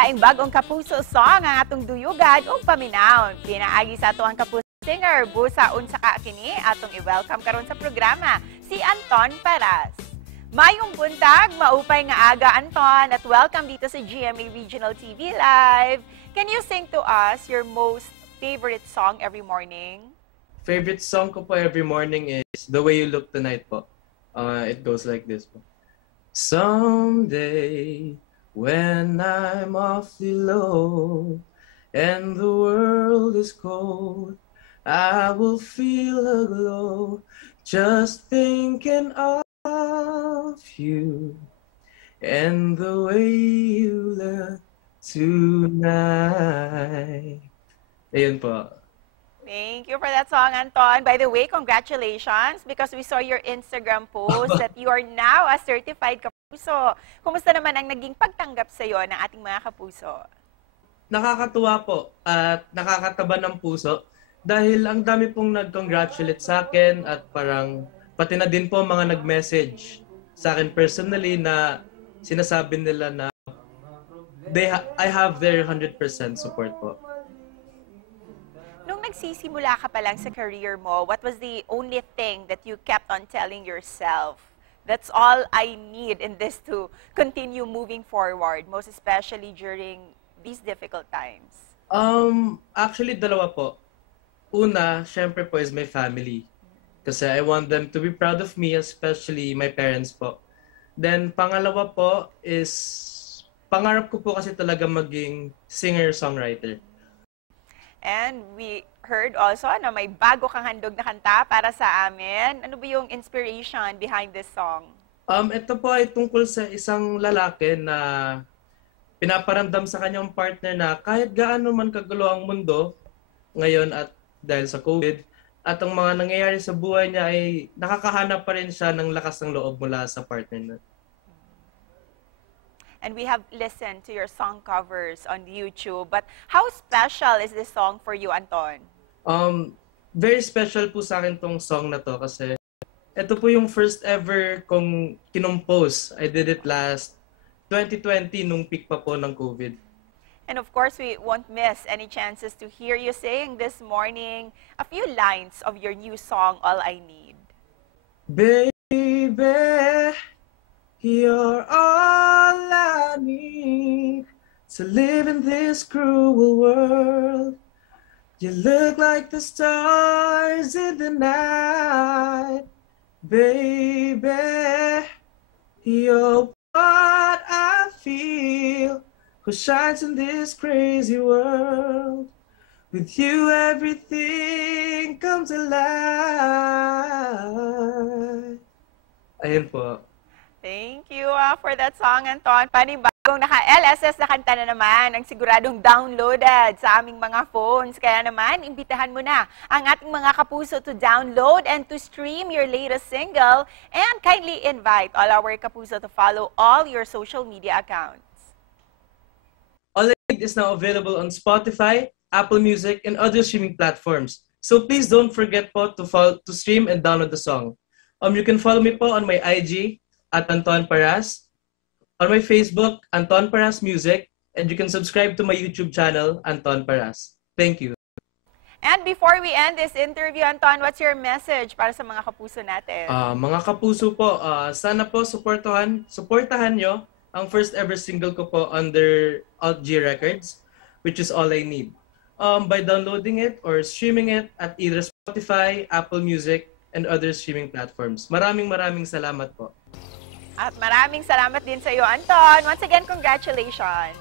laing bagong Kapuso song ang atong duyugan o paminaw. Pinaagi sa ato ang Kapuso singer, busa unsa ka kini atong i-welcome karon sa programa, si Anton Paras. Mayong buntag, maupay nga aga Anton at welcome dito sa GMA Regional TV Live. Can you sing to us your most favorite song every morning? Favorite song ko po every morning is The Way You Look Tonight po. It goes like this po. Someday, when I'm awfully low and the world is cold, I will feel a glow just thinking of you and the way you look tonight. Ayun po. Thank you for that song, Anton. By the way, congratulations because we saw your Instagram post that you are now a certified Kapuso. Kumusta naman ang naging pagtanggap sa iyo ng ating mga Kapuso? Nakakatuwa po at nakakataba ng puso dahil ang dami pong nag-congratulate sa akin at parang pati na din po mga nag-message sa akin personally na sinasabi nila na I have their 100% support po. Nung nagsisimula ka pa lang sa career mo, what was the only thing that you kept on telling yourself? That's all I need in this to continue moving forward, most especially during these difficult times. Actually, dalawa po. Una, syempre po is my family. Kasi I want them to be proud of me, especially my parents po. Then, pangalawa po is, pangarap ko po kasi talaga maging singer-songwriter. And we heard also na may bago kang handog na kanta para sa amin. Ano ba yung inspiration behind this song? Ito po ay tungkol sa isang lalaki na pinaparamdam sa kanyang partner na kahit gaano man kagulo ang mundo ngayon at dahil sa COVID, at ang mga nangyayari sa buhay niya ay nakakahanap pa rin siya ng lakas ng loob mula sa partner niya. And we have listened to your song covers on YouTube. But how special is this song for you, Anton? Very special po sa akin tong song na to kasi ito po yung first ever kong kinompose. I did it last 2020 nung peak pa po ng COVID. And of course, we won't miss any chances to hear you sing this morning a few lines of your new song, All I Need. Baby, you're all I need to live in this cruel world. You look like the stars in the night. Baby, you're what I feel, who shines in this crazy world. With you everything comes alive. Ayun po. Thank you for that song, Anton. Panibagong naka-LSS na kanta na naman ang siguradong downloaded sa aming mga phones. Kaya naman, imbitahan mo na ang ating mga Kapuso to download and to stream your latest single and kindly invite all our Kapuso to follow all your social media accounts. All I Need is now available on Spotify, Apple Music, and other streaming platforms. So please don't forget po to stream and download the song. You can follow me po on my IG, at Anton Paras, on my Facebook, Anton Paras Music, and you can subscribe to my YouTube channel, Anton Paras. Thank you. And before we end this interview, Anton, what's your message para sa mga Kapuso natin? Mga Kapuso po, sana po supportahan nyo ang first ever single ko po under Alt G Records, which is All I Need. By downloading it or streaming it at either Spotify, Apple Music, and other streaming platforms. Maraming salamat po. At maraming salamat din sa iyo, Anton. Once again, congratulations.